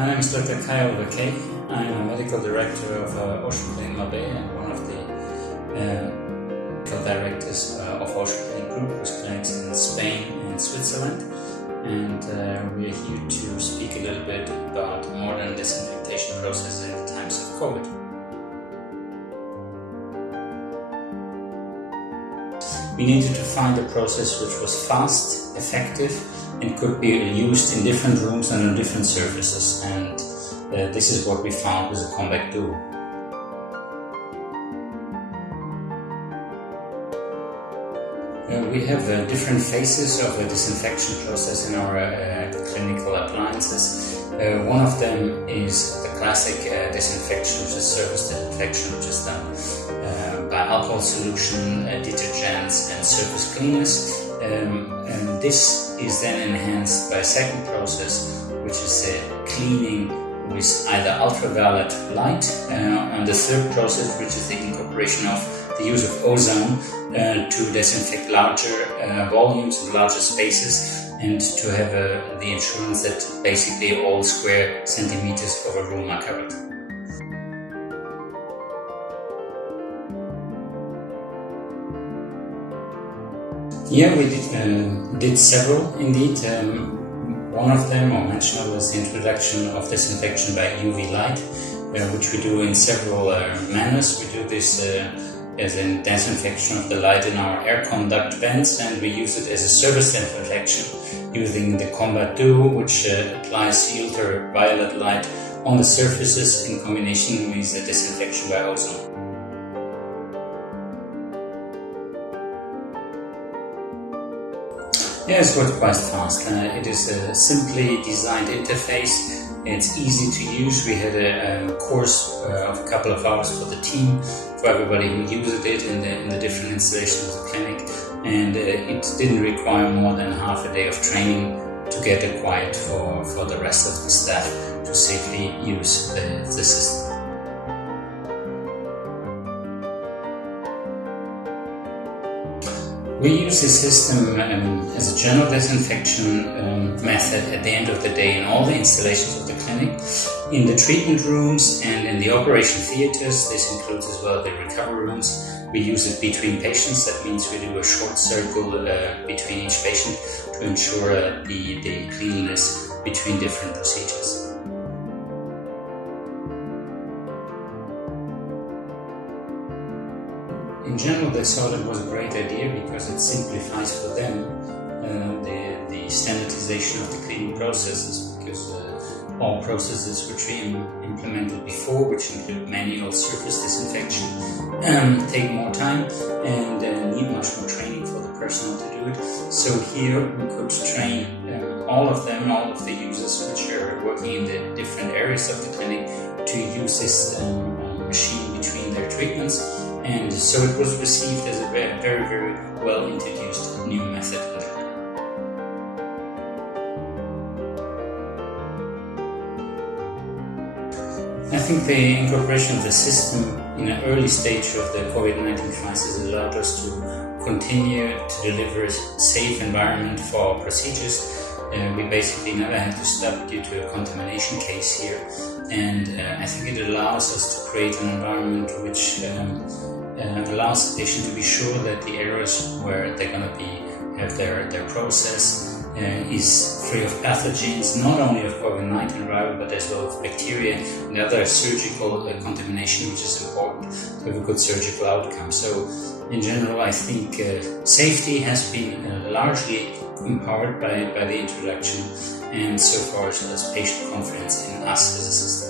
My name is Dr. Kaye. I'm a medical director of Ocean Clinic Marbella and one of the medical directors of Ocean Clinic Group, with clinics in Spain and Switzerland. And we're here to speak a little bit about modern disinfection processes in the times of COVID. We needed to find a process which was fast, effective, and could be used in different rooms and on different surfaces. And this is what we found with the COMVAT Duo. We have different phases of a disinfection process in our clinical appliances. One of them is the classic disinfection, which is surface disinfection, which is done by alcohol solution, detergents and surface cleaners. And this is then enhanced by a second process, which is cleaning with either ultraviolet light, and the third process, which is the incorporation of the use of ozone to disinfect larger volumes and larger spaces, and to have the assurance that basically all square centimeters of a room are covered. Yeah, we did several indeed. One of them, or mentioned, was the introduction of disinfection by UV light, which we do in several manners. We do this as a disinfection of the light in our air conduct vents, and we use it as a surface disinfection using the COMVAT Duo, which applies ultraviolet light on the surfaces in combination with the disinfection by ozone. Yeah, it's worked quite fast. It is a simply designed interface. It's easy to use. We had a course of a couple of hours for the team, for everybody who used it in the different installations of the clinic, and it didn't require more than half a day of training to get acquired for the rest of the staff to safely use the system. We use this system as a general disinfection method at the end of the day in all the installations of the clinic, in the treatment rooms and in the operation theaters. This includes as well the recovery rooms. We use it between patients. That means we do a short circle between each patient to ensure the cleanliness between different procedures. In general, they saw it was a great idea because it simplifies for them the standardization of the cleaning processes, because all processes which we implemented before, which include manual surface disinfection, take more time and need much more training for the personnel to do it. So here we could train all of the users which are working in the different areas of the clinic to use this machine between their treatments. And so it was received as a very, very well introduced new method. I think the incorporation of the system in an early stage of the COVID-19 crisis allowed us to continue to deliver a safe environment for our procedures. We basically never had to stop due to a contamination case here, and I think it allows us to create an environment which allows the patient to be sure that the areas where they're going to have their process is free of pathogens, not only of COVID-19 viral, but as well as bacteria and other surgical contamination, which is important to have a good surgical outcome. So in general, I think safety has been largely empowered by the introduction, and so far as patient confidence in us as a system.